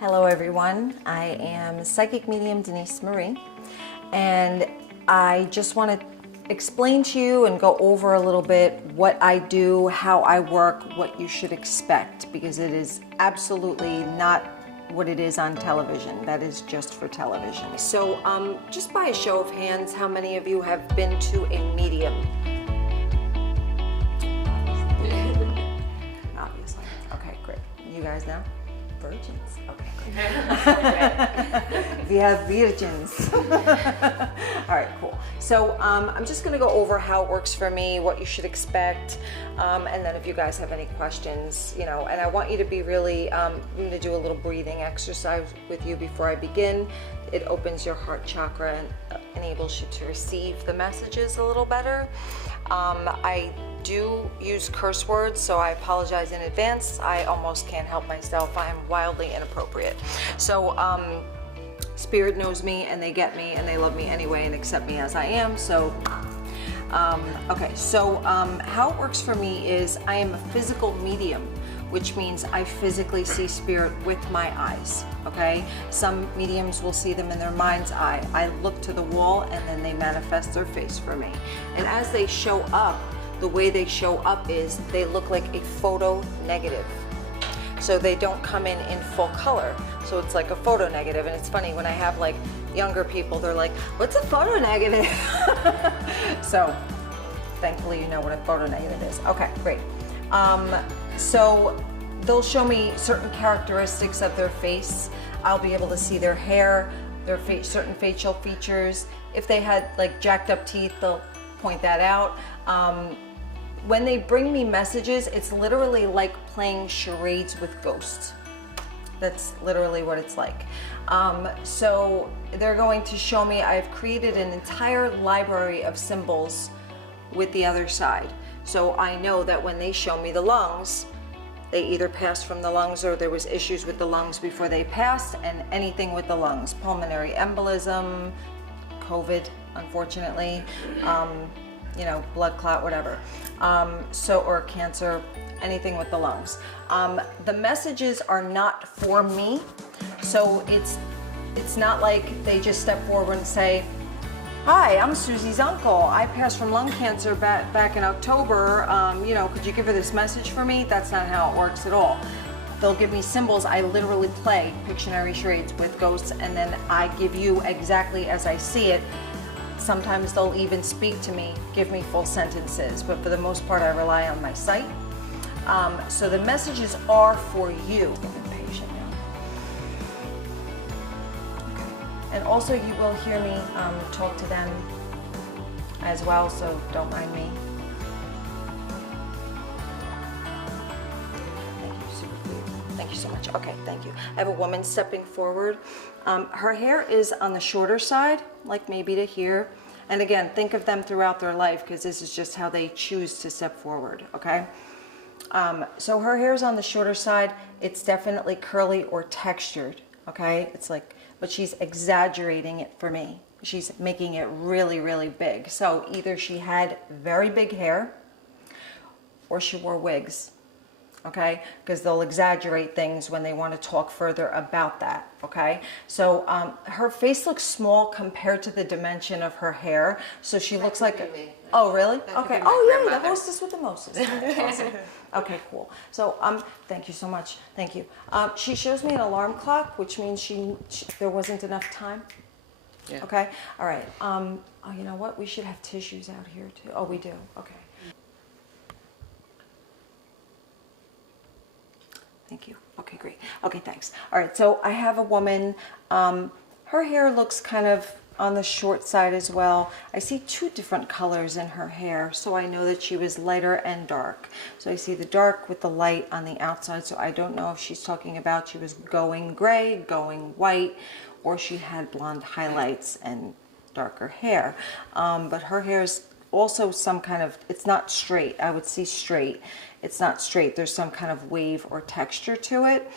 Hello everyone, I am psychic medium Denise Marie, and I just want to explain to you and go over a little bit what I do, how I work, what you should expect, because it is absolutely not what it is on television. That is just for television. So just by a show of hands, how many of you have been to a medium? Obviously. Okay, great. You guys know? Virgins. Okay, great. We have virgins. All right, cool. So I'm just going to go over how it works for me, what you should expect, and then if you guys have any questions, and I want you to be really, I'm going to do a little breathing exercise with you before I begin. It opens your heart chakra and enables you to receive the messages a little better. I do use curse words, so I apologize in advance. I almost can't help myself. I am wildly inappropriate. So Spirit knows me, and they get me, and they love me anyway and accept me as I am. So okay, so how it works for me is I am a physical medium, which means I physically see spirit with my eyes, okay? Some mediums will see them in their mind's eye. I look to the wall and then they manifest their face for me. And as they show up, the way they show up is they look like a photo negative. So they don't come in full color. So it's like a photo negative. And it's funny when I have like younger people, they're like, what's a photo negative? So thankfully you know what a photo negative is. Okay, great. So they'll show me certain characteristics of their face. I'll be able to see their hair, their face, certain facial features. If they had like jacked up teeth, they'll point that out. When they bring me messages, it's literally like playing charades with ghosts. That's literally what it's like. So they're going to show me, I've created an entire library of symbols with the other side. So I know that when they show me the lungs, they either passed from the lungs or there was issues with the lungs before they passed, and anything with the lungs, pulmonary embolism, COVID, unfortunately, blood clot, whatever. Or cancer, anything with the lungs. The messages are not for me, so it's not like they just step forward and say, hi, I'm Susie's uncle. I passed from lung cancer back in October. Could you give her this message for me? That's not how it works at all. They'll give me symbols. I literally play Pictionary charades with ghosts, and then I give you exactly as I see it. Sometimes they'll even speak to me, give me full sentences, but for the most part, I rely on my sight. So the messages are for you. Get patient now. And also you will hear me talk to them as well, so don't mind me. Thank you, super please. Thank you so much. Okay, thank you. I have a woman stepping forward. Her hair is on the shorter side, like maybe to here. And again, think of them throughout their life, because this is just how they choose to step forward, okay? So her hair is on the shorter side. It's definitely curly or textured, okay? It's like, but she's exaggerating it for me. She's making it really, really big. So either she had very big hair or she wore wigs, okay? Because they'll exaggerate things when they want to talk further about that, okay? So her face looks small compared to the dimension of her hair. So she looks like, oh really? Okay, oh yeah, the hostess with the mostest. Awesome. Okay, cool. So thank you so much. Thank you. She shows me an alarm clock, which means there wasn't enough time. Yeah. Okay. All right. Oh, you know what? We should have tissues out here too. Oh, we do. Okay. Thank you. Okay, great. Okay, thanks. All right. So I have a woman. Her hair looks kind of on the short side as well. I see two different colors in her hair, so I know that she was lighter and dark. So I see the dark with the light on the outside, so I don't know if she's talking about she was going gray, going white, or she had blonde highlights and darker hair. But her hair is also some kind of, it's not straight. I would see straight. It's not straight. There's some kind of wave or texture to it.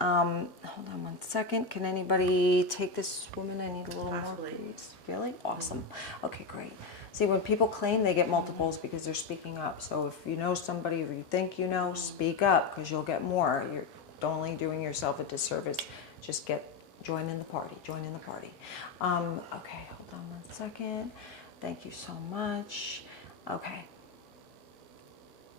Hold on one second. Can anybody take this woman? I need a little more, please. Really? Awesome. Okay, great. See, when people claim, they get multiples because they're speaking up. So if you know somebody or you think you know, speak up, because you'll get more. only doing yourself a disservice. Just join in the party. Join in the party. Okay, hold on one second. Thank you so much. Okay.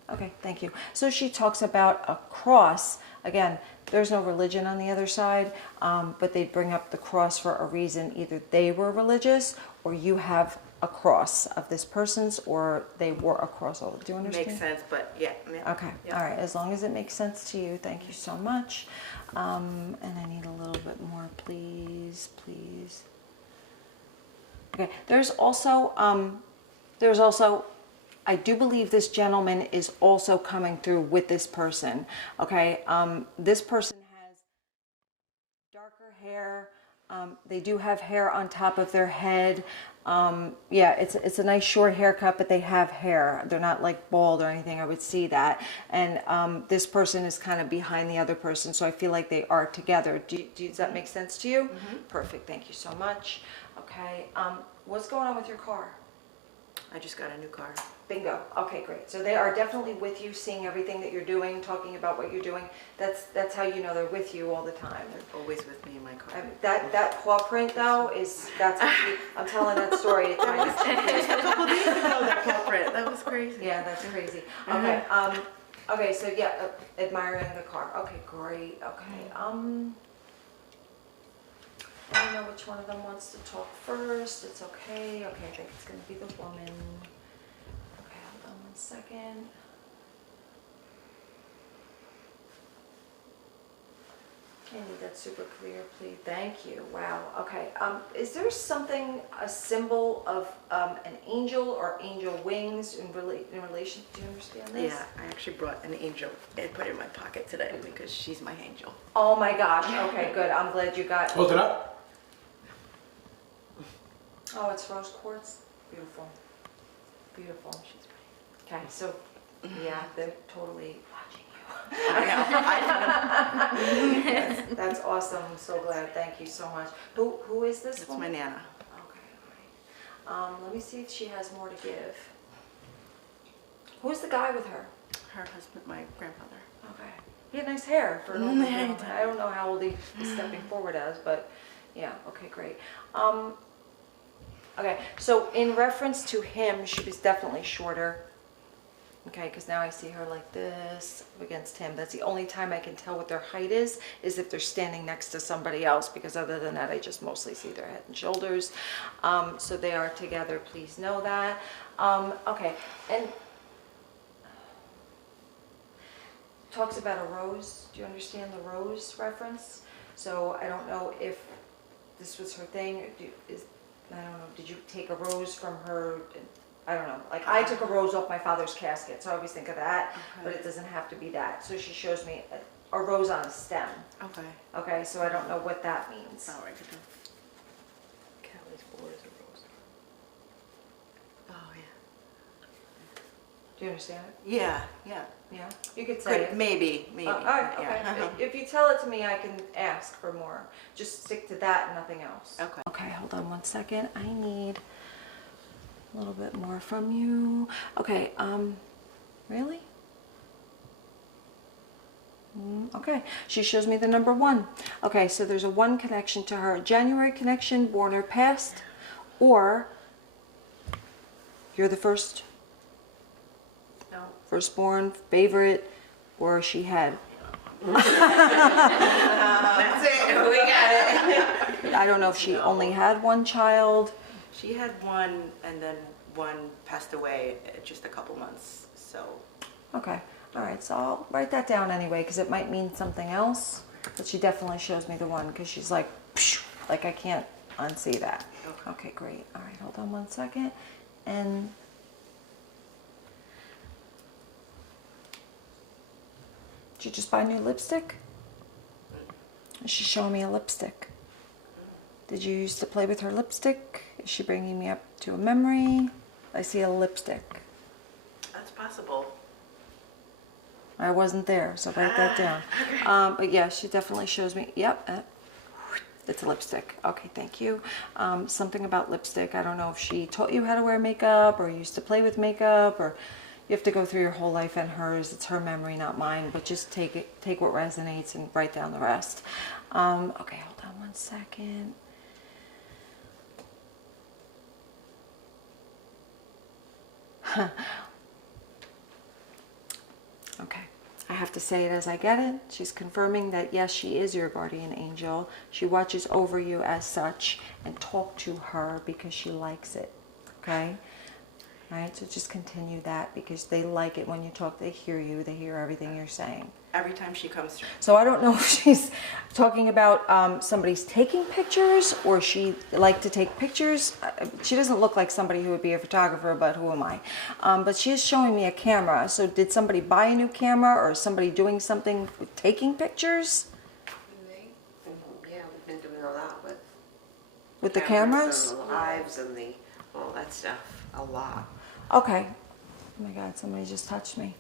Okay, thank you. So she talks about a cross. Again, there's no religion on the other side, but they bring up the cross for a reason. Either they were religious, or you have a cross of this person's, or they wore a cross. Do you understand? Makes sense, but yeah. Okay, all right. As long as it makes sense to you, thank you so much. And I need a little bit more, please, please. Okay, there's also, I do believe this gentleman is also coming through with this person. Okay, this person has darker hair. They do have hair on top of their head. Yeah, it's a nice short haircut, but they have hair. They're not like bald or anything. I would see that. And this person is kind of behind the other person, so I feel like they are together. Does that make sense to you? Mm-hmm. Perfect. Thank you so much. Okay. What's going on with your car? I just got a new car. Bingo. Okay, great. So they are definitely with you, seeing everything that you're doing, talking about what you're doing. That's how you know they're with you all the time. They're always with me in my car. That paw print though that's actually, I'm telling that story. That was a couple days ago. That paw print. That was crazy. Yeah, that's crazy. Okay. Okay. So yeah, admiring the car. Okay, great. Okay. I don't know which one of them wants to talk first. It's okay. Okay, I think it's going to be the woman. Okay, hold on one second. I need that super clear, please. Thank you. Wow. Okay. Is there something, a symbol of an angel or angel wings in relation? Do you understand this? Yeah, I actually brought an angel and put it in my pocket today because she's my angel. Oh my gosh. Okay, good. I'm glad you got. Hold it up. Oh, it's rose quartz. Beautiful. Beautiful. Okay, so yeah, they're totally watching you. I know. That's awesome. I'm so glad. Thank you so much. Who is this That's woman? my Nana. Okay, all right. Let me see if she has more to give. Who's the guy with her? Her husband, my grandfather. Okay. He had nice hair for an older gentleman. I don't know how old he's stepping forward as, but yeah. Okay, great. Okay, so in reference to him, she was definitely shorter. Okay, because now I see her like this against him. That's the only time I can tell what their height is if they're standing next to somebody else, because other than that, I just mostly see their head and shoulders. So they are together, please know that. Okay, and talks about a rose. Do you understand the rose reference? So I don't know if this was her thing. I don't know, did you take a rose from her? I don't know. Like, I took a rose off my father's casket, so I always think of that, but it doesn't have to be that. So she shows me a rose on a stem. Okay. Okay, so I don't know what that means. All right. Callie's board is a rose. Oh, yeah. Do you understand it? Yeah, yeah. Yeah? You could say it. Maybe. All right, okay. Yeah. If you tell it to me, I can ask for more. Just stick to that and nothing else. Okay. Okay, hold on one second. I need a little bit more from you. Okay, really? Okay, she shows me the number 1. Okay, so there's a 1 connection to her. January connection, born or passed, or you're the first? No. Firstborn, favorite, or she had? That's it. We got it. I don't know if she only had 1 child. She had 1, and then 1 passed away just a couple months. So. Okay. All right. So I'll write that down anyway, because it might mean something else. But she definitely shows me the 1, because she's like I can't unsee that. Okay. Okay. Great. All right. Hold on one second. And did you just buy new lipstick? She's showing me a lipstick. Did you used to play with her lipstick? Is she bringing me up to a memory? I see a lipstick. That's possible. I wasn't there, so write that down. But yeah, she definitely shows me. Yep, it's a lipstick. Okay, thank you. Something about lipstick. I don't know if she taught you how to wear makeup or used to play with makeup, or You have to go through your whole life and hers. It's her memory, not mine. But just take what resonates and write down the rest. Okay, hold on one second. Okay, I have to say it as I get it. She's confirming that yes, she is your guardian angel. She watches over you as such, and talk to her because she likes it. Okay? Right? So just continue that because they like it when you talk. They hear you. They hear everything you're saying. Every time she comes through. So I don't know if she's talking about somebody's taking pictures or she like to take pictures. She doesn't look like somebody who would be a photographer, but who am I? But she is showing me a camera. So did somebody buy a new camera or somebody doing something with taking pictures? Yeah, we've been doing a lot with the cameras? and the lives and all that stuff. A lot. Okay. Oh my God, somebody just touched me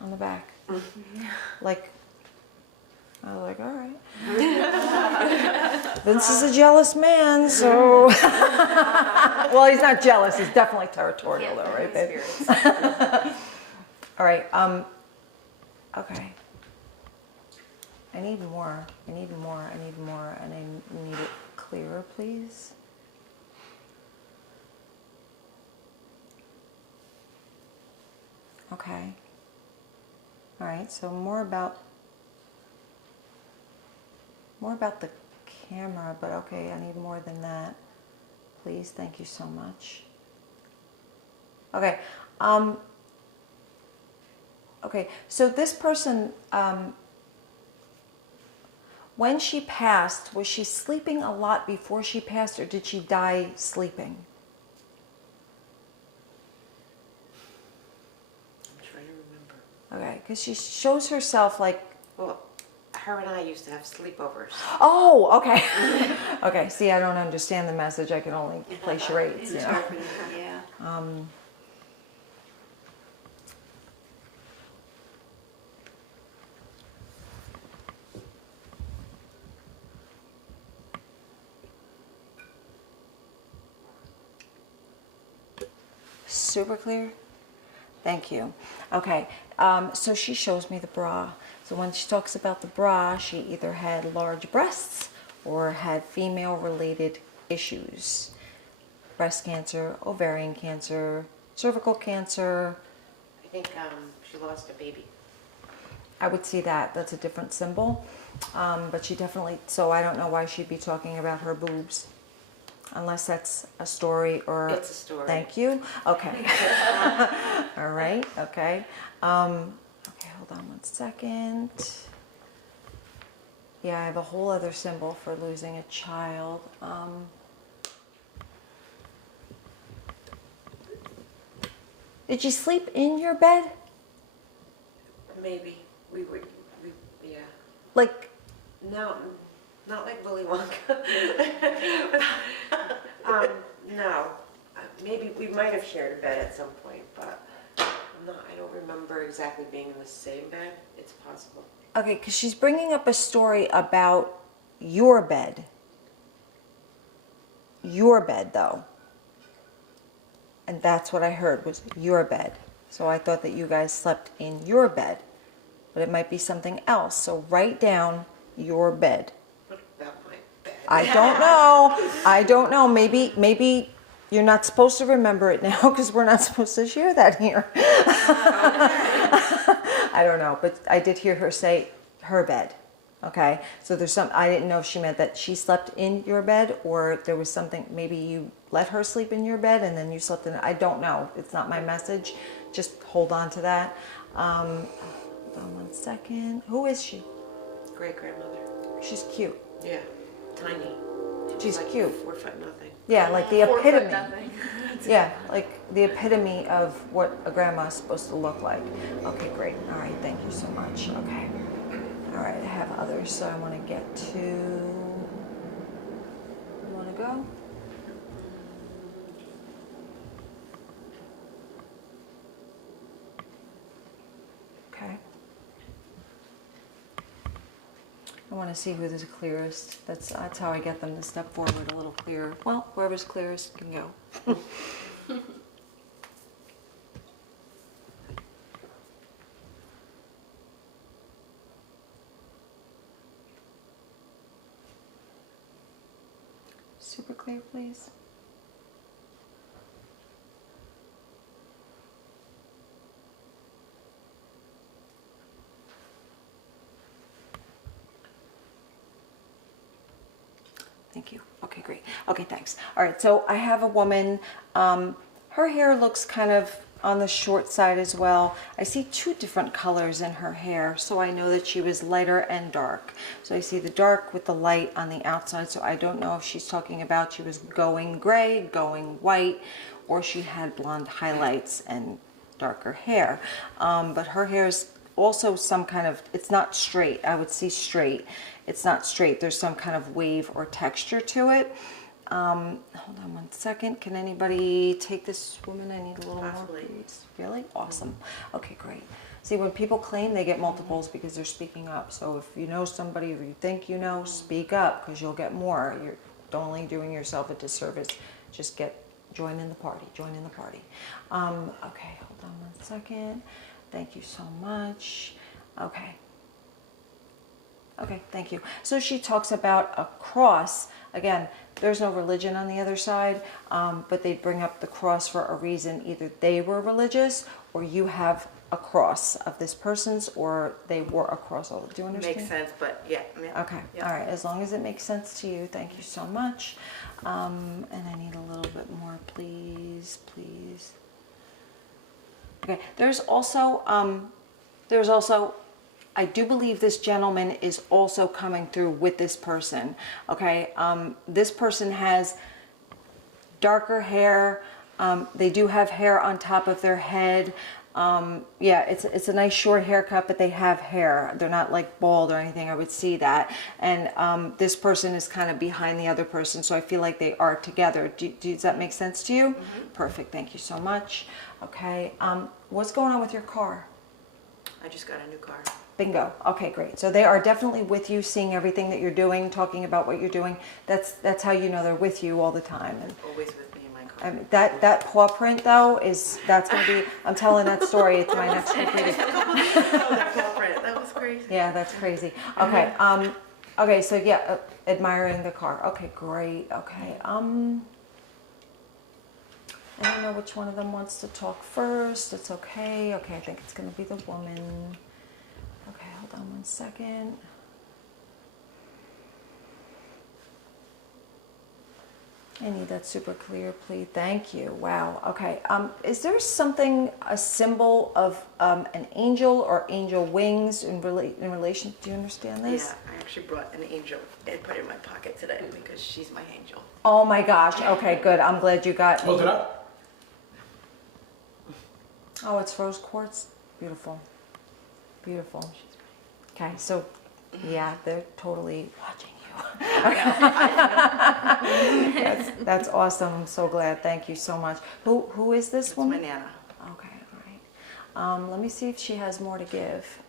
on the back. Like, I was like, all right. Vince is a jealous man, so. Well, he's not jealous. He's definitely territorial, though, right, babe? All right. Okay. I need more. I need more. I need more, and I need it clearer, please. Okay. All right, so more about the camera, but okay, I need more than that. Please, thank you so much. Okay. Okay, so this person, when she passed, was she sleeping a lot before she passed, or did she die sleeping? Okay, because she shows herself like... Well, her and I used to have sleepovers. Oh, okay. Okay, see, I don't understand the message. I can only play charades, you know. Yeah. Super clear? Thank you. Okay, so she shows me the bra. So when she talks about the bra, she either had large breasts or had female-related issues. Breast cancer, ovarian cancer, cervical cancer. I think she lost a baby. I would see that. That's a different symbol. But she definitely... So I don't know why she'd be talking about her boobs. Unless that's a story or... It's a story. Thank you. Okay. All right. Okay. Okay, hold on one second. Yeah, I have a whole other symbol for losing a child. Did you sleep in your bed? Maybe. Yeah. Like... No, not like Willy Wonka. No. Maybe we might have shared a bed at some point, but I don't remember exactly being in the same bed. It's possible. Okay, because she's bringing up a story about your bed. Your bed, though. And that's what I heard, was your bed. So I thought that you guys slept in your bed. But it might be something else. So write down your bed. What about my bed? I don't know. I don't know. Maybe you're not supposed to remember it now because we're not supposed to share that here. I don't know. But I did hear her say her bed. Okay, so there's some, I didn't know if she meant that she slept in your bed or there was something, maybe you let her sleep in your bed and then you slept in it. I don't know. It's not my message. Just hold on to that. Hold on one second. Who is she? Great-grandmother. She's cute. Yeah, tiny. She's like cute. 4 foot nothing. Yeah, like the 4 foot epitome. nothing. Yeah, like the epitome of what a grandma is supposed to look like. Okay, great. All right, thank you so much. Okay. All right, I have others, so I want to get to... You want to go? Okay. I want to see who is the clearest. That's how I get them to step forward a little clearer. Well, whoever's clearest can go. super clear, please? Thank you. Okay, great. Okay, thanks. All right, so I have a woman. Her hair looks kind of on the short side as well. I see two different colors in her hair, so I know that she was lighter and dark. So I see the dark with the light on the outside, so I don't know if she's talking about she was going gray, going white, or she had blonde highlights and darker hair. But her hair is also some kind of, it's not straight. I would see straight. It's not straight. There's some kind of wave or texture to it. Hold on one second. Can anybody take this woman? I need a little Possibly. more, please. Really? Awesome. Okay, great. See, when people claim, they get multiples because they're speaking up. So if you know somebody or you think you know, speak up because you'll get more. You're only doing yourself a disservice. Just join in the party. Join in the party. Okay, hold on one second. Thank you so much. Okay. Okay, thank you. So she talks about a cross. Again, there's no religion on the other side, but they bring up the cross for a reason. Either they were religious, or you have a cross of this person's, or they wore a cross. Do you understand? Makes sense, but yeah. Okay, yeah. all right. As long as it makes sense to you, thank you so much. And I need a little bit more, please, please. Okay, there's also, I do believe this gentleman is also coming through with this person. Okay, this person has darker hair. They do have hair on top of their head. Yeah, it's a nice short haircut, but they have hair. They're not like bald or anything. I would see that. And this person is kind of behind the other person, so I feel like they are together. Does that make sense to you? Mm-hmm. Perfect. Thank you so much. Okay. What's going on with your car? I just got a new car. Bingo. Okay, great. So they are definitely with you, seeing everything that you're doing, talking about what you're doing. That's how you know they're with you all the time. And Always with me in my car. I mean, that paw print though that's gonna be. I'm telling that story. It's my next completed. That paw print. That was crazy. Yeah, that's crazy. Okay. Okay. So yeah, admiring the car. Okay, great. Okay. I don't know which one of them wants to talk first. It's okay. Okay, I think it's gonna be the woman. Okay, hold on one second. I need that super clear, please. Thank you. Wow. Okay. Is there something, a symbol of an angel or angel wings in relation? Do you understand this? Yeah, I actually brought an angel and put it in my pocket today because she's my angel. Oh my gosh. Okay, good. I'm glad you got. Hold it up. Oh, it's rose quartz. Beautiful. Beautiful. Okay, so yeah, they're totally watching you. That's awesome. I'm so glad. Thank you so much. Who is this woman? It's my Nana. Okay, all right. Let me see if she has more to give.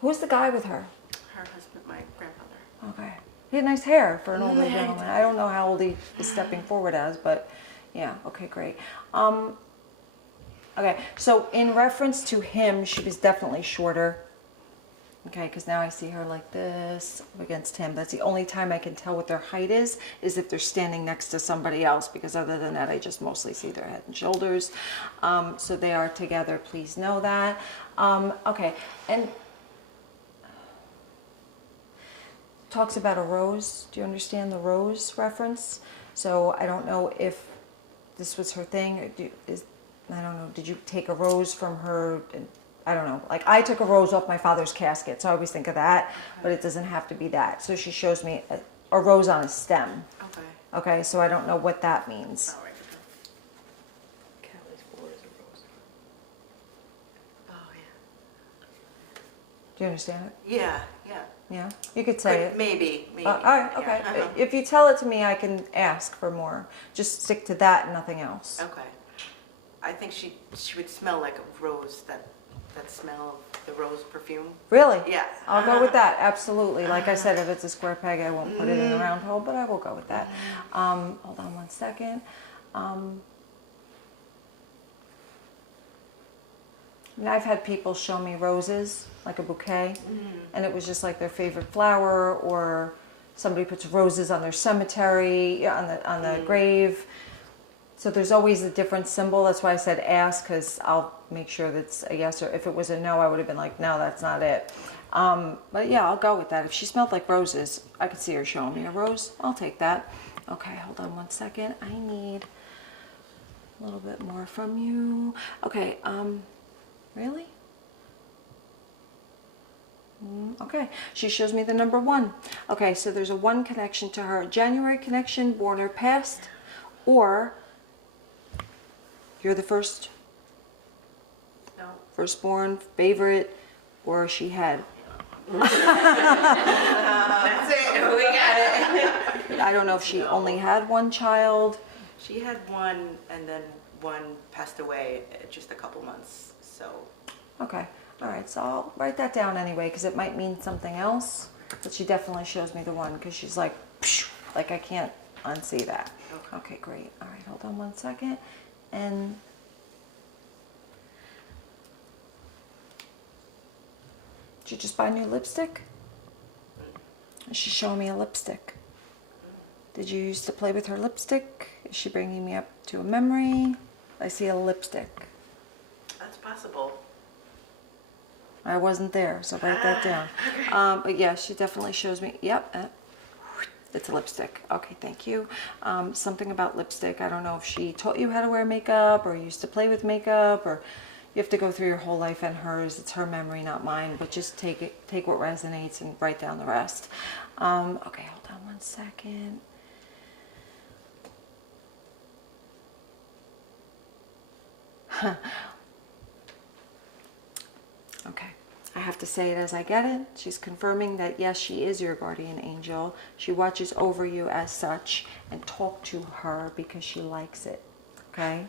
Who's the guy with her? Her husband, my grandfather. Okay. He had nice hair for an older gentleman. I don't know how old he is stepping forward as, but yeah. Okay, great. Okay, so in reference to him, she was definitely shorter. Okay, because now I see her like this against him. That's the only time I can tell what their height is if they're standing next to somebody else, because other than that, I just mostly see their head and shoulders. So they are together, please know that. Okay, and talks about a rose. Do you understand the rose reference? So I don't know if this was her thing. I don't know, did you take a rose from her? I don't know. Like, I took a rose off my father's casket, so I always think of that, but it doesn't have to be that. So she shows me a rose on a stem. Okay. Okay, so I don't know what that means. All right. Callie's 4 is a rose. Oh, yeah. Do you understand it? Yeah, yeah. Yeah? You could say it. Maybe. All right, okay. Yeah. If you tell it to me, I can ask for more. Just stick to that and nothing else. Okay. I think she would smell like a rose, that smell of the rose perfume. Really? Yeah. I'll go with that, absolutely. Like I said, if it's a square peg, I won't put it in a round hole, but I will go with that. Hold on one second. And I've had people show me roses, like a bouquet, and it was just like their favorite flower, or somebody puts roses on their cemetery, on the grave. So there's always a different symbol. That's why I said ask, because I'll make sure that's a yes, or if it was a no, I would have been like, no, that's not it. But yeah, I'll go with that. If she smelled like roses, I could see her showing me a rose. I'll take that. Okay, hold on one second. I need a little bit more from you. Okay, really? Okay, she shows me the number 1. Okay, so there's a 1 connection to her. January connection, born or past, or you're the first, No. firstborn, favorite, or she had. That's it. We got it. I don't know if she only had 1 child. She had one, and then one passed away just a couple months, so. Okay, all right, so I'll write that down anyway, because it might mean something else. But she definitely shows me the 1, because she's like I can't unsee that. Okay, great. All right, hold on one second. And did you just buy new lipstick? She's showing me a lipstick. Did you used to play with her lipstick? Is she bringing me up to a memory? I see a lipstick. That's possible. I wasn't there, so write that down. But yeah, she definitely shows me. Yep, it's a lipstick. Okay, thank you. Something about lipstick. I don't know if she taught you how to wear makeup or used to play with makeup, or you have to go through your whole life and hers. It's her memory, not mine. But just take what resonates and write down the rest. Okay, hold on one second. Okay, I have to say it as I get it. She's confirming that yes, she is your guardian angel. She watches over you as such, and talk to her because she likes it. Okay?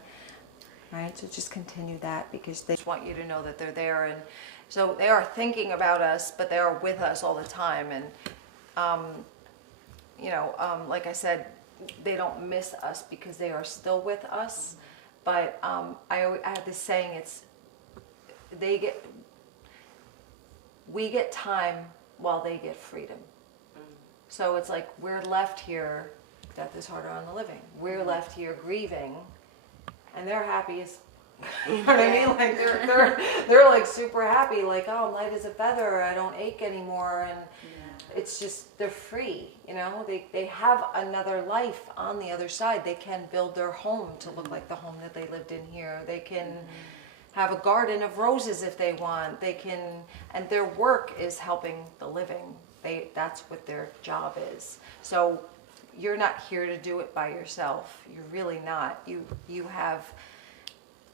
All right, so just continue that, because they just want you to know that they're there. And so they are thinking about us, but they are with us all the time. And like I said, they don't miss us because they are still with us. But I have this saying, we get time while they get freedom. So it's like we're left here, death is harder on the living. We're left here grieving, and they're happy as, you know what I mean? Like they're like super happy, like, oh, I'm light as a feather, I don't ache anymore, and it's just, they're free, you know? They have another life on the other side. They can build their home to look like the home that they lived in here. They can have a garden of roses if they want. They can, and their work is helping the living. That's what their job is. So you're not here to do it by yourself. You're really not. You have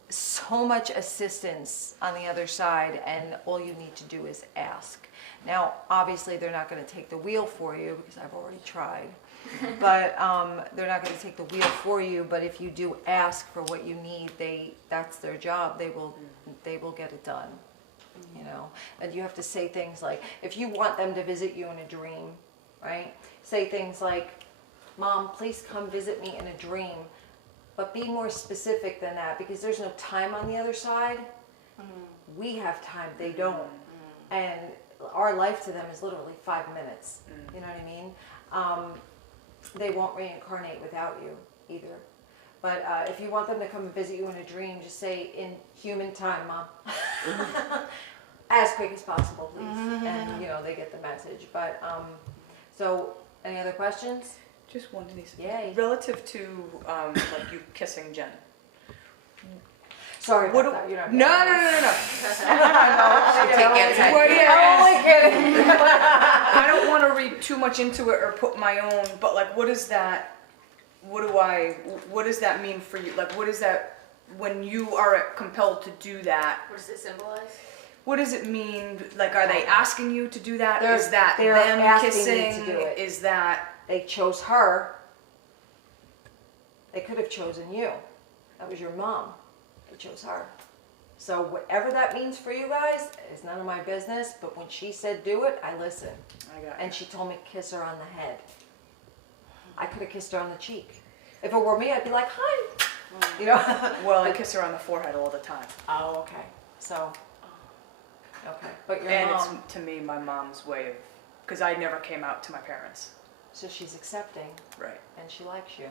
so much assistance on the other side, and all you need to do is ask. Now, obviously, they're not going to take the wheel for you, because I've already tried. But they're not going to take the wheel for you. But if you do ask for what you need, that's their job. They will get it done. You know, and you have to say things like, if you want them to visit you in a dream, right? Say things like, Mom, please come visit me in a dream. But be more specific than that, because there's no time on the other side. We have time, they don't. And our life to them is literally 5 minutes. You know what I mean? They won't reincarnate without you either. But if you want them to come and visit you in a dream, just say, in human time, Mom. As quick as possible, please. And, they get the message. But, so, any other questions? Just one, Denise. Yay. Relative to, like you kissing Jen. Sorry What about that. You're not No. I know. Well, yeah. I'm only kidding. I don't want to read too much into it or put my own, but like, what does that mean for you? Like, what is that, when you are compelled to do that? What does it symbolize? What does it mean? Like, are they asking you to do that? Is that they're them asking kissing? me to do it. Is that... They chose her. They could have chosen you. That was your mom. They chose her. So whatever that means for you guys is none of my business, but when she said do it, I listened. I got And she told me kiss her on the head. I could have kissed her on the cheek. If it were me, I'd be like, hi. You know? Well, I kiss her on the forehead all the time. Oh, okay. So, okay. But your And mom... it's, to me, my mom's way of... Because I never came out to my parents. So she's accepting, Right, and she likes you,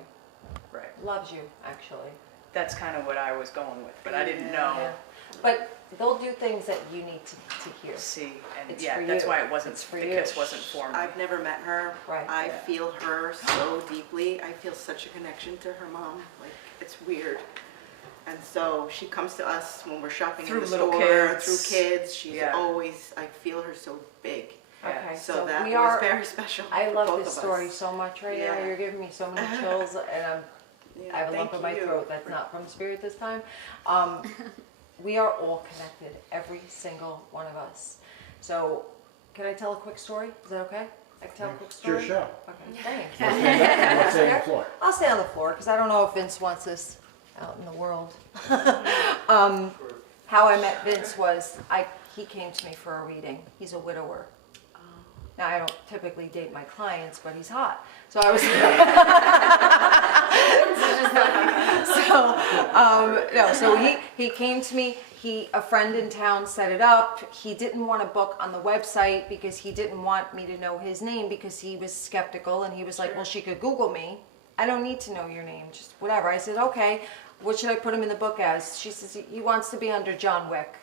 right. loves you, actually. That's kind of what I was going with, but I didn't know. Yeah. But they'll do things that you need to hear. See, and It's yeah, for that's you. why it wasn't, It's for the you. kiss wasn't for me. I've never met her. Right. I Yeah. feel her so deeply. I feel such a connection to her mom. Like, it's weird. And so she comes to us when we're shopping Through in the little store, kids. through kids. She's Yeah. always, I feel her so big. Yeah. Okay, So so that we was are, very special. I for love both this of story us. so much right now. Yeah. You're giving me so many chills, and Yeah, I have a lump thank in my you. throat that's not from spirit this time. We are all connected, every single one of us. So, can I tell a quick story? Is that okay? I can tell a quick It's your story? show. Okay, thanks. Let's stay on the floor. I'll stay on the floor because I don't know if Vince wants this out in the world. How I met Vince was he came to me for a reading. He's a widower. Now I don't typically date my clients, but he's hot. So I was so he came to me. A friend in town set it up. He didn't want to book on the website because he didn't want me to know his name because he was skeptical and he was like, well, she could Google me. I don't need to know your name, just whatever. I said, okay, what should I put him in the book as? She says, he wants to be under John Wick.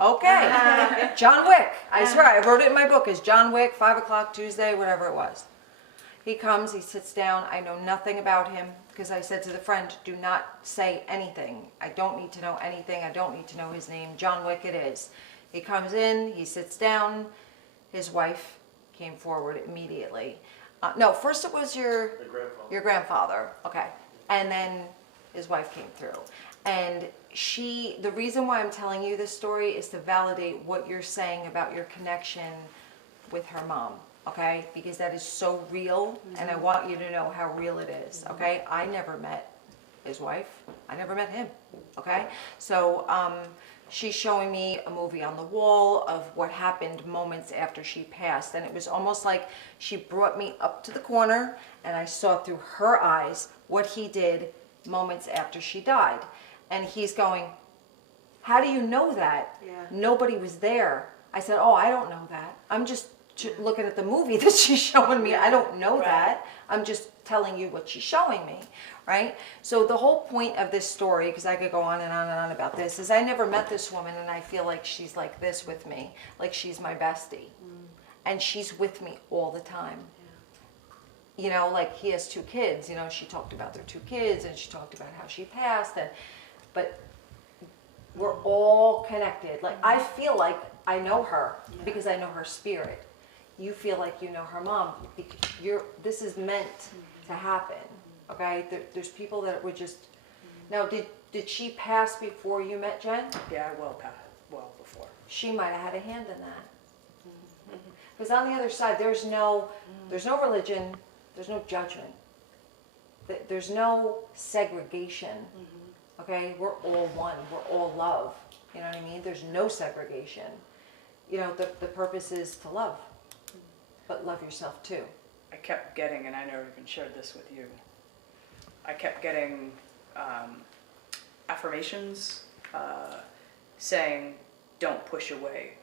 Okay, John Wick. I swear, I wrote it in my book as John Wick, 5 o'clock Tuesday, whatever it was. He comes, he sits down. I know nothing about him because I said to the friend, do not say anything. I don't need to know anything. I don't need to know his name. John Wick it is. He comes in, he sits down. His wife came forward immediately. No, first it was your grandfather. Okay. And then his wife came through. And the reason why I'm telling you this story is to validate what you're saying about your connection with her mom. Okay, because that is so real, and I want you to know how real it is. Okay, I never met his wife. I never met him. Okay, so she's showing me a movie on the wall of what happened moments after she passed, and it was almost like she brought me up to the corner, and I saw through her eyes what he did moments after she died, and he's going, "How do you know that? Yeah. Nobody was there." I said, "Oh, I don't know that. I'm just looking at the movie that she's showing me. I don't know that. I'm just telling you what she's showing me," right? So the whole point of this story, because I could go on and on and on about this, is I never met this woman, and I feel like she's like this with me, like she's my bestie, and she's with me all the time. You know, like he has 2 kids. You know, she talked about their 2 kids, and she talked about how she passed, but we're all connected. Like I feel like I know her because I know her spirit. You feel like you know her mom because this is meant to happen. Okay, there's people that would just. Now, did she pass before you met Jen? Yeah, well before. She might have had a hand in that. Because on the other side, there's no religion, there's no judgment, there's no segregation. Okay, we're all one, we're all love. You know what I mean? There's no segregation. You know, the purpose is to love, but love yourself too. I kept getting, and I never even shared this with you, I kept getting affirmations saying, don't push away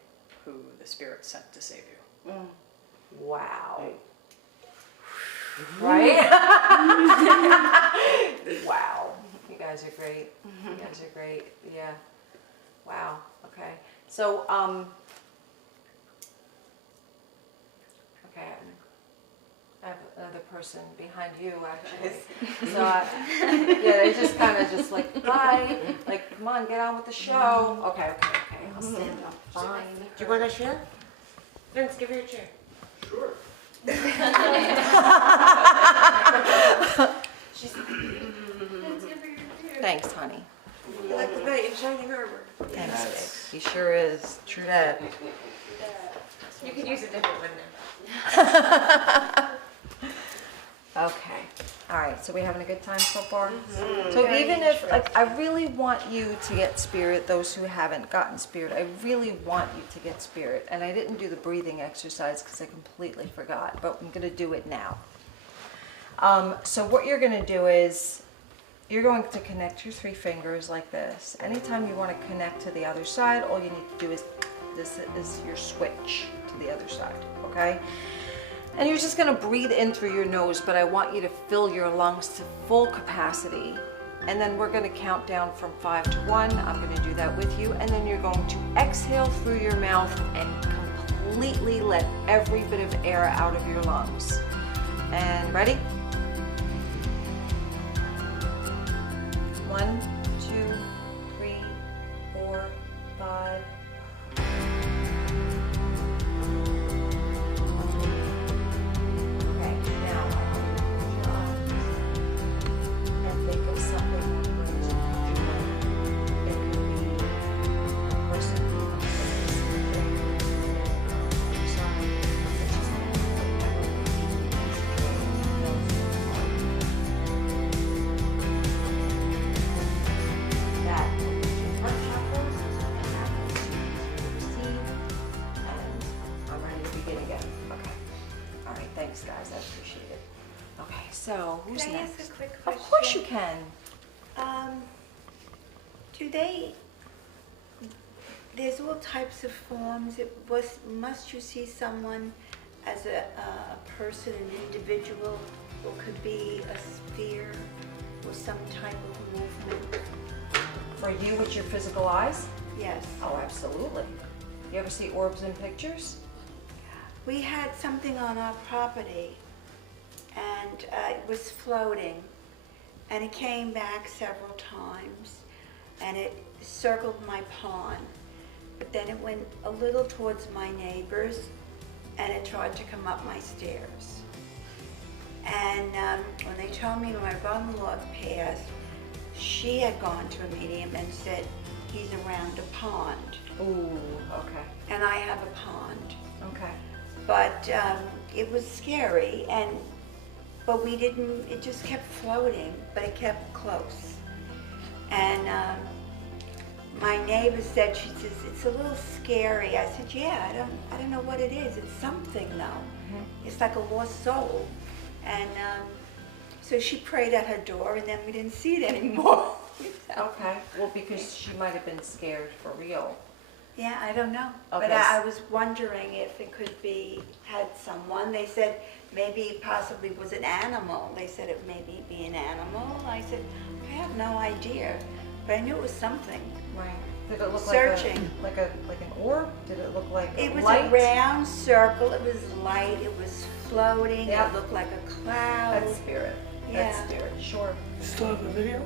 who the Spirit sent to save you. Wow. Right? Wow. You guys are great. You guys are great. Yeah. Wow. Okay. So, okay, I have another person behind you, actually. So, yeah, they just kind of just like, hi, like, come on, get on with the show. Okay. I'll stand up. Fine. Do you want to share? Vince, give her a chair. Sure. Thanks, honey. You like the night in Shining Harbor. Thanks, babe. He sure is. True that. You could use a different one now. Okay. All right. So we having a good time so far? So even if, like, I really want you to get spirit, those who haven't gotten spirit, I really want you to get spirit. And I didn't do the breathing exercise because I completely forgot, but I'm going to do it now. So what you're going to do is you're going to connect your 3 fingers like this. Anytime you want to connect to the other side, all you need to do is, this is your switch to the other side, okay? And you're just gonna breathe in through your nose, but I want you to fill your lungs to full capacity. And then we're gonna count down from 5 to 1. I'm gonna do that with you. And then you're going to exhale through your mouth and completely let every bit of air out of your lungs. And ready? 1, 2, 3, 4, 5. Okay, now I want you to close your eyes and think of something that brings you joy. It could be a person who is that opens your heart chakra and happens to receive. And I'm ready to begin again. Okay. All right. Thanks, guys. I appreciate it. Okay. So who's Can I next? ask a quick question? Of course you can. Do they, there's all types of forms. Must you see someone as a person, an individual, or could be a sphere or some type of movement? For you, with your physical eyes? Yes. Oh, absolutely. You ever see orbs in pictures? We had something on our property and it was floating and it came back several times and it circled my pond, but then it went a little towards my neighbors and it tried to come up my stairs. And when they told me my brother-in-law passed, she had gone to a medium and said he's around a pond. Ooh, okay. And I have a pond. Okay. But it was scary, but we didn't, it just kept floating, but it kept close. And my neighbor said, she says, it's a little scary. I said, yeah, I don't know what it is. It's something though. Mm-hmm. It's like a lost soul. And so she prayed at her door and then we didn't see it anymore. Okay. Well, because she might have been scared for real. Yeah, I don't know. Okay. But I was wondering if it could be, had someone, they said maybe it possibly was an animal. They said it maybe be an animal. I said, I have no idea, but I knew it was something. Right. Did it look Searching. like an orb? Did it look like It was light? a round circle, it was light, it was floating, Yeah. it looked like a cloud. That's spirit. Yeah. That's spirit. Sure. Still have the video?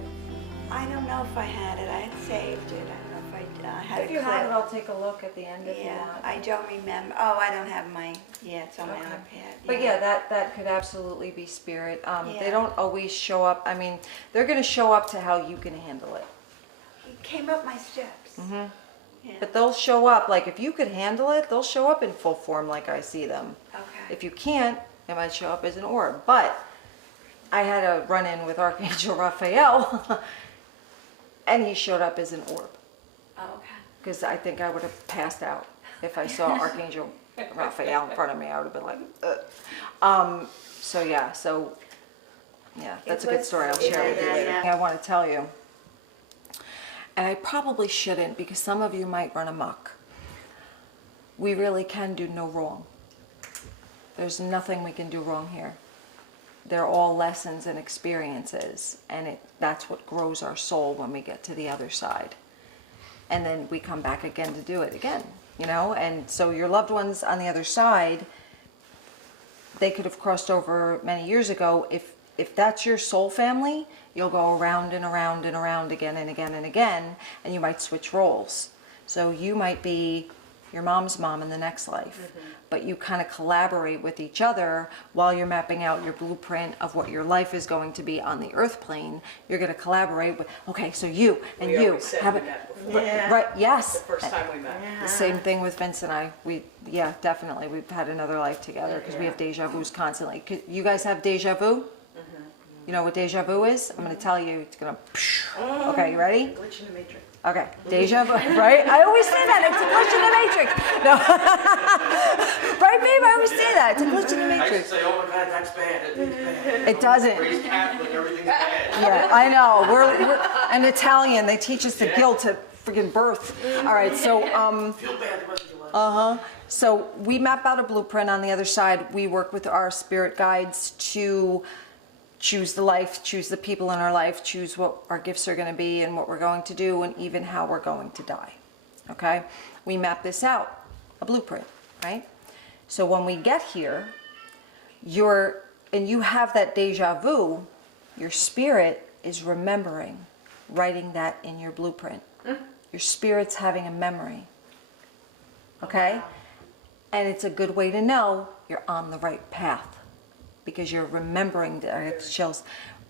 I don't know if I had it, I had saved it, I don't know if I had If a you clip. have it, I'll take a look at the end if you Yeah, want. I don't remember. Oh, I don't have my, yeah, it's on my Okay. iPad. But yeah, that could absolutely be spirit. They Yeah. don't always show up. I mean, they're going to show up to how you can handle it. It came up my steps. Mhm. Yeah. But they'll show up, like if you could handle it, they'll show up in full form like I see them. Okay. If you can't, it might show up as an orb. But I had a run-in with Archangel Raphael, and he showed up as an orb. Okay. Because I think I would have passed out if I saw Archangel Raphael in front of me. I would have been like, ugh. So yeah, that's a good story. I'll share with you later. I want to tell you, and I probably shouldn't because some of you might run amok. We really can do no wrong. There's nothing we can do wrong here. They're all lessons and experiences, and that's what grows our soul when we get to the other side. And then we come back again to do it again, you know? And so your loved ones on the other side, they could have crossed over many years ago. If that's your soul family, you'll go around and around and around again and again and again, and you might switch roles. So you might be your mom's mom in the next life, but you kind of collaborate with each other while you're mapping out your blueprint of what your life is going to be on the earth plane. You're going to collaborate with, okay, so you and We you always said have we it. met before. Right, yes. The first time we met. The same thing with Vince and I. Yeah, definitely. We've had another life together because we have deja vus constantly. You guys have deja vu? You know what deja vu is? I'm going to tell you. It's going to... Okay, you ready? Glitch in the matrix. Okay, deja vu, right? I always say that. It's a glitch in the matrix. No. Right, babe? I always say that. It's a glitch in the I used to matrix. say, oh my God, that's bad. It's bad. It doesn't. Raised Catholic, everything's bad. Yeah, I know. We're an Italian. They teach us the guilt at friggin' birth. All right, so Feel bad the rest of your life. So we map out a blueprint. On the other side, we work with our spirit guides to choose the life, choose the people in our life, choose what our gifts are going to be and what we're going to do, and even how we're going to die. Okay? We map this out, a blueprint, right? So when we get here, and you have that deja vu, your spirit is remembering, writing that in your blueprint. Your spirit's having a memory. Okay? And it's a good way to know you're on the right path. Because you're remembering, I get chills,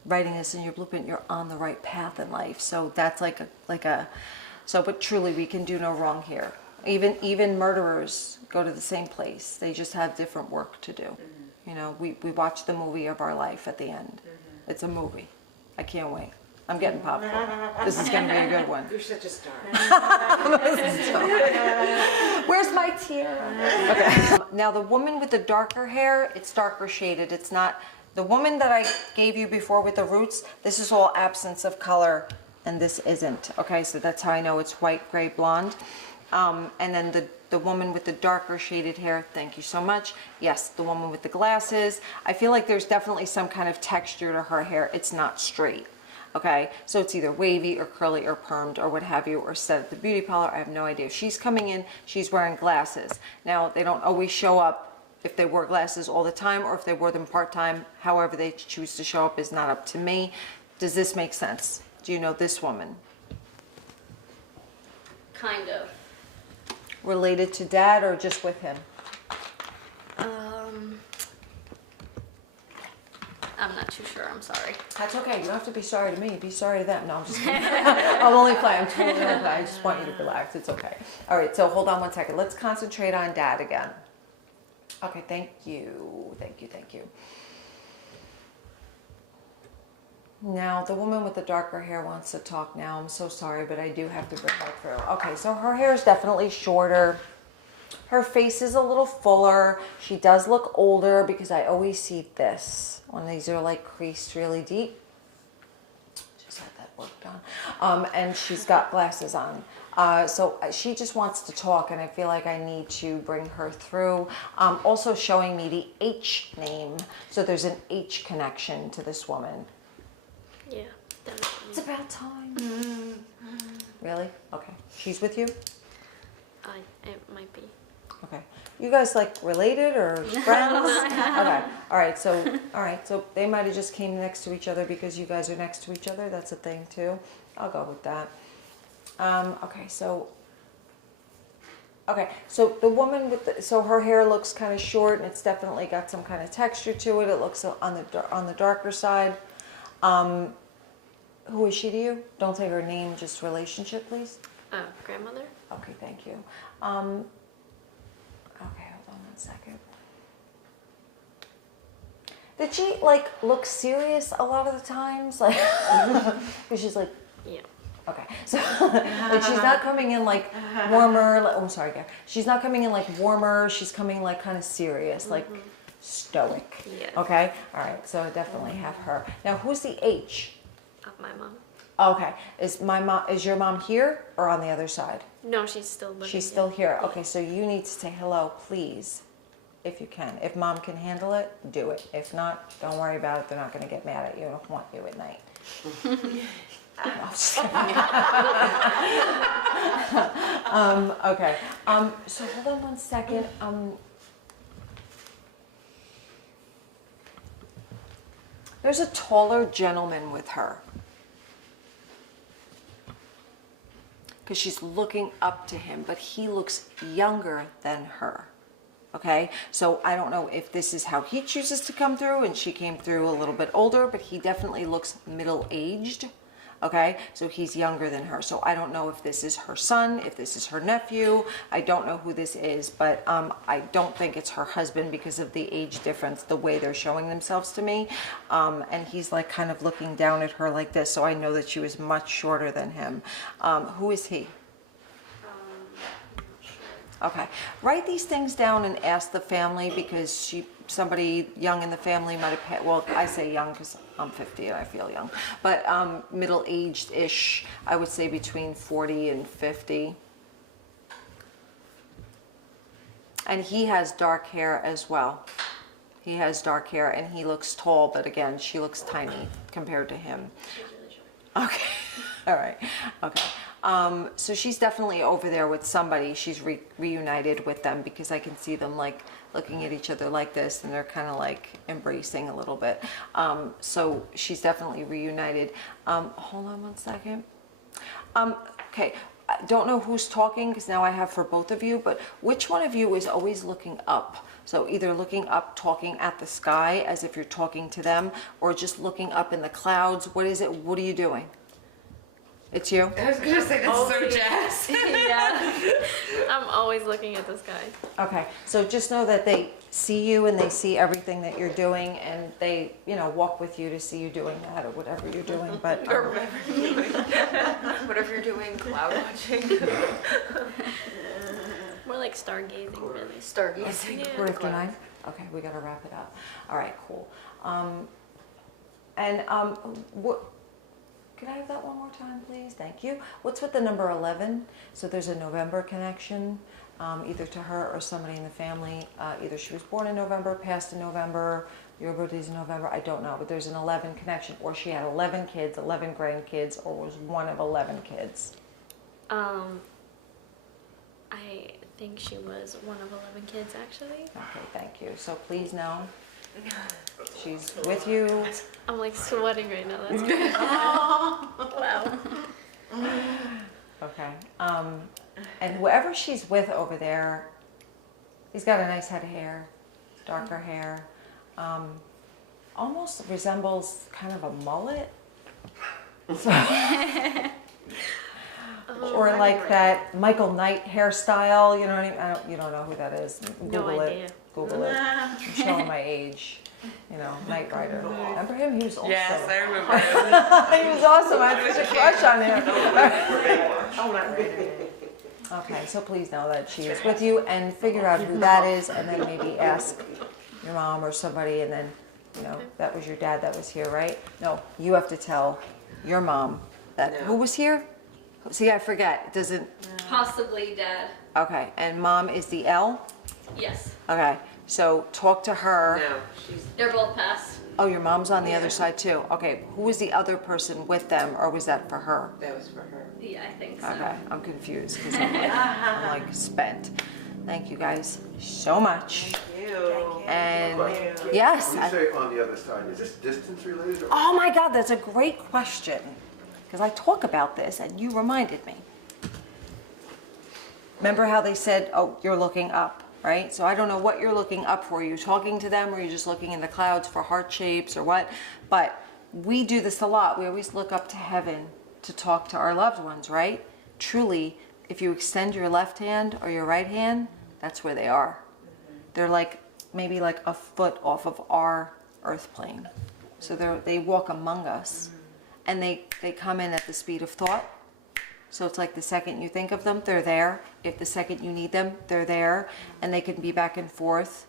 writing this in your blueprint, you're on the right path in life. So that's but truly we can do no wrong here. Even murderers go to the same place. They just have different work to do. You know, we watch the movie of our life at the end. It's a movie. I can't wait. I'm getting popcorn. This is going to be a good one. You're such a star. Where's my tiara? Okay. Now the woman with the darker hair, it's darker shaded. It's not the woman that I gave you before with the roots. This is all absence of color, and this isn't. Okay, so that's how I know it's white, gray, blonde. And then the woman with the darker shaded hair, thank you so much. Yes, the woman with the glasses. I feel like there's definitely some kind of texture to her hair. It's not straight. Okay, so it's either wavy or curly or permed or what have you, or set at the beauty parlor. I have no idea. If she's coming in, she's wearing glasses. Now, they don't always show up if they wore glasses all the time or if they wore them part-time. However they choose to show up is not up to me. Does this make sense? Do you know this woman? Kind of. Related to Dad or just with him? I'm not too sure. I'm sorry. That's okay. You don't have to be sorry to me. Be sorry to them. No, I'm just kidding. I'm only playing. I'm totally only playing. I just want you to relax. It's okay. All right, so hold on one second. Let's concentrate on Dad again. Okay, thank you. Thank you, thank you. Now, the woman with the darker hair wants to talk now. I'm so sorry, but I do have to bring her through. Okay, so her hair is definitely shorter. Her face is a little fuller. She does look older because I always see this. When these are like creased really deep. Just had that work done. And she's got glasses on. So she just wants to talk, and I feel like I need to bring her through. Also showing me the H name. So there's an H connection to this woman. Yeah, definitely. It's about time. Really? Okay. She's with you? It might be. Okay. You guys like related or friends? Okay. All right. So they might have just came next to each other because you guys are next to each other. That's a thing too. I'll go with that. Okay. So the woman with so her hair looks kind of short and it's definitely got some kind of texture to it. It looks on the darker side. Who is she to you? Don't say her name, just relationship, please. Grandmother? Okay, thank you. Okay, hold on one second. Did she like look serious a lot of the times? Like, because she's like, Yeah. okay, so like she's not coming in like warmer. Like, oh, I'm sorry, Gab. She's not coming in like warmer. She's coming like kind of serious, like stoic. Yeah. Okay, all right. So I definitely have her. Now, who's the H? My mom. Okay, is your mom here or on the other side? No, she's still living. She's still here. Okay, so you need to say hello, please, if you can. If Mom can handle it, do it. If not, don't worry about it. They're not going to get mad at you and want you at night. Okay. So hold on one second. There's a taller gentleman with her. Because she's looking up to him, but he looks younger than her. Okay, so I don't know if this is how he chooses to come through, and she came through a little bit older, but he definitely looks middle-aged. Okay, so he's younger than her. So I don't know if this is her son, if this is her nephew. I don't know who this is, but I don't think it's her husband because of the age difference, the way they're showing themselves to me. And he's like kind of looking down at her like this, so I know that she was much shorter than him. Who is he? Okay, write these things down and ask the family because somebody young in the family might have, well, I say young because I'm 50 and I feel young, but middle-aged-ish, I would say between 40 and 50. And he has dark hair as well. He has dark hair and he looks tall, but again, she looks tiny compared to him. She's really short. Okay, all right, okay. So she's definitely over there with somebody. She's reunited with them because I can see them like looking at each other like this and they're kind of like embracing a little bit. So she's definitely reunited. Hold on one second. Okay, I don't know who's talking because now I have for both of you, but which one of you is always looking up? So either looking up, talking at the sky as if you're talking to them, or just looking up in the clouds. What is it? What are you doing? It's you? I was gonna say that's so jazz. Yeah. I'm always looking at the sky. Okay, so just know that they see you and they see everything that you're doing and they, you know, walk with you to see you doing that or whatever you're doing, but... Or whatever you're doing. Whatever you're doing, cloud watching. More like stargazing, really. Stargazing. Yeah. We're after 9? Okay, we gotta wrap it up. All right, cool. What, can I have that one more time, please? Thank you. What's with the number 11? So there's a November connection, either to her or somebody in the family. Either she was born in November, passed in November, your birthday's in November, I don't know, but there's an 11 connection, or she had 11 kids, 11 grandkids, or was one of 11 kids. I think she was one of 11 kids, actually. Okay, thank you. So please know, she's with you. I'm like sweating right now. That's good. Wow. Okay. And whoever she's with over there, he's got a nice head of hair, darker hair. Almost resembles kind of a mullet. Or like that Michael Knight hairstyle, you know what I mean? You don't know who that is. Google No it. idea. Google it. I'm showing my age. You know, Knight Rider. Remember him? He was awesome. Yes, I remember him. He was awesome. I had such a crush on him. Oh, not really. Okay, so please know that she is with you and figure out who that is and then maybe ask your mom or somebody and then, you know, that was your dad that was here, right? No, you have to tell your mom that, No. who was here? See, I forget, it doesn't, Possibly dad. okay, and mom is the L? Yes. Okay, so talk to her. No, she's They're both passed. Oh, your mom's on the other side too? Okay, who was the other person with them or was that for her? that was for her. Yeah, I think so. Okay, I'm confused because I'm like spent. Thank you guys so much. Ew. And Question. yes, When you say on the other side, is this distance related or? oh my God, that's a great question. Because I talk about this and you reminded me. Remember how they said, oh, you're looking up, right? So I don't know what you're looking up for. Are you talking to them or are you just looking in the clouds for heart shapes or what? But we do this a lot. We always look up to heaven to talk to our loved ones, right? Truly, if you extend your left hand or your right hand, that's where they are. They're like, maybe like a foot off of our earth plane. So they walk among us. And they come in at the speed of thought. So it's like the second you think of them, they're there. If the second you need them, they're there. And they can be back and forth.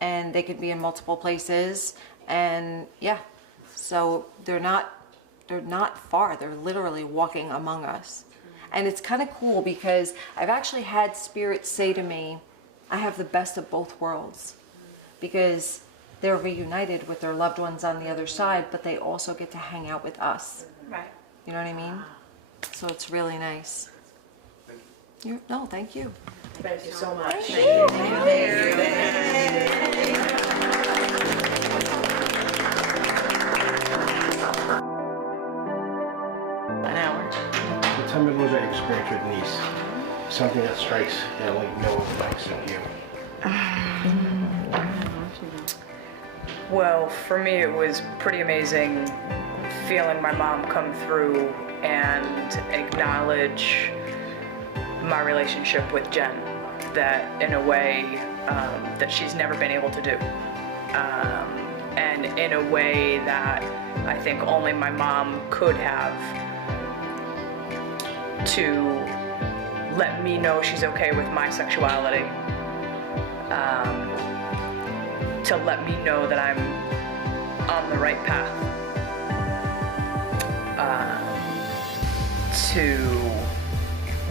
And they can be in multiple places. And yeah, so they're not far. They're literally walking among us. And it's kind of cool because I've actually had spirits say to me, I have the best of both worlds. Because they're reunited with their loved ones on the other side, but they also get to hang out with us. Right. You know what I mean? So it's really nice. No, thank you. Thank you so much. An hour. Tell me what you experienced with Denise. Something that strikes that only no one likes in you. Well, for me, it was pretty amazing feeling my mom come through and acknowledge my relationship with Jen, that in a way that she's never been able to do. And in a way that I think only my mom could have, to let me know she's okay with my sexuality. To let me know that I'm on the right path. To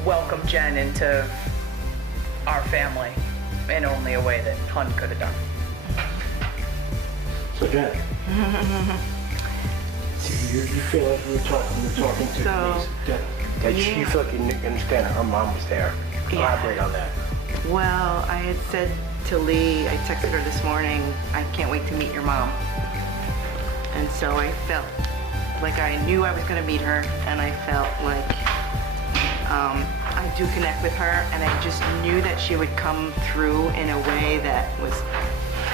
welcome Jen into our family. in only a way that Hun could have done. So Jen, you feel like you were talking to So, Denise, that you feel like you understand her mom was there. Elaborate on that. well, I had said to Lee, I texted her this morning, I can't wait to meet your mom. And so I felt like I knew I was gonna meet her, and I felt like I do connect with her, and I just knew that she would come through in a way that was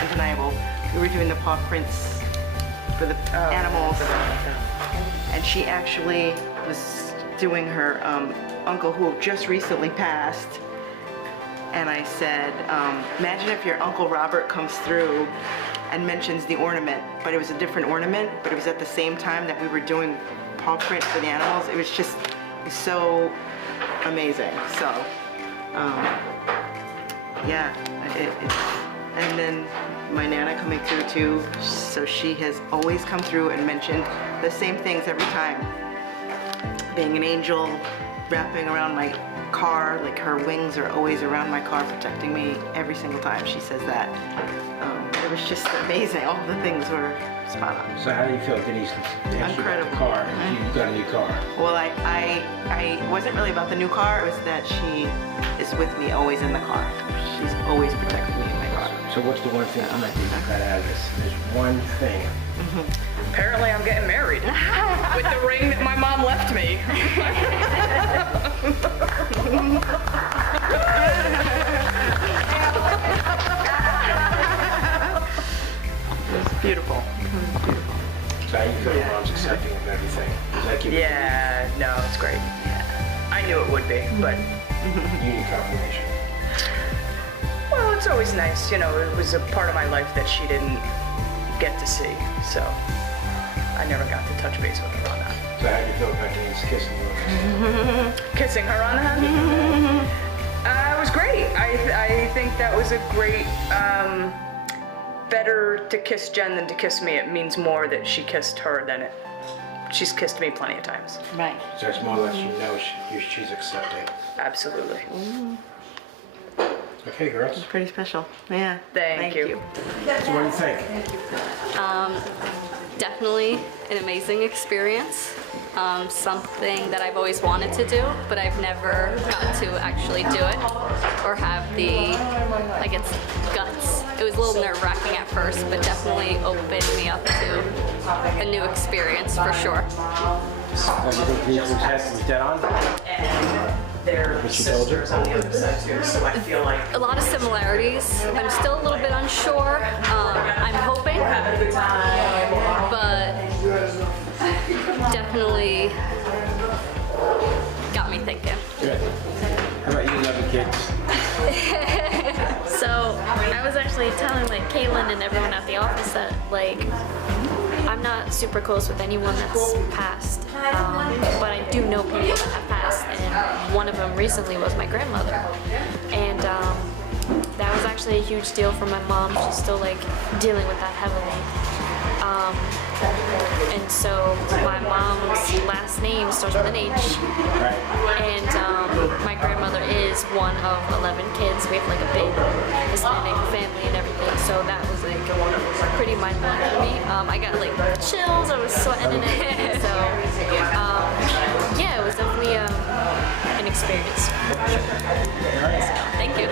undeniable. We were doing the paw prints for the animals, and she actually was doing her uncle who just recently passed. And I said, imagine if your Uncle Robert comes through and mentions the ornament, but it was a different ornament, but it was at the same time that we were doing paw print for the animals. It was just so amazing. So, yeah, and then my Nana coming through too, so she has always come through and mentioned the same things every time. Being an angel, wrapping around my car, like her wings are always around my car protecting me every single time she says that. It was just amazing. All the things were spot on. So how do you feel, Denise? Incredible. The car. You got a new car. Well, I wasn't really about the new car. It was that she is with me always in the car. She's always protecting me in my car. So what's the one thing I'm not going to cut out of this? There's one thing. Apparently I'm getting married with the ring that my mom left me. It was beautiful. So how you feel your mom's accepting of everything? Does that give you Yeah, no, it's great. I knew it would be, but you need confirmation? well, it's always nice, you know, it was a part of my life that she didn't get to see, so I never got to touch base with her on that. So how do you feel about Denise kissing you? Kissing her on the hand? It was great. I think that was a great, better to kiss Jen than to kiss me. It means more that she kissed her than she's kissed me plenty of times. Right. So it's more or less you know she's accepting. Absolutely. Okay, girls. Pretty special. Yeah. Thank you. So what do you think? Definitely an amazing experience. Something that I've always wanted to do, but I've never got to actually do it or have the, I guess, guts. It was a little nerve-wracking at first, but definitely opened me up to a new experience for sure. What do you think Denise was dead on? They're sisters on the other side too, so I feel like A lot of similarities. I'm still a little bit unsure. I'm hoping, but definitely got me thinking. Good. How about you, loving kids? So I was actually telling like Caitlin and everyone at the office that like I'm not super close with anyone that's passed, but I do know people that have passed, and one of them recently was my grandmother, and that was actually a huge deal for my mom. She's still like dealing with that heavily. And so my mom's last name starts with an H, and my grandmother is one of 11 kids. We have like a big Hispanic family and everything, so that was like pretty mind-blowing for me. I got like chills, I was sweating in it, so yeah, it was definitely an experience. So, thank you.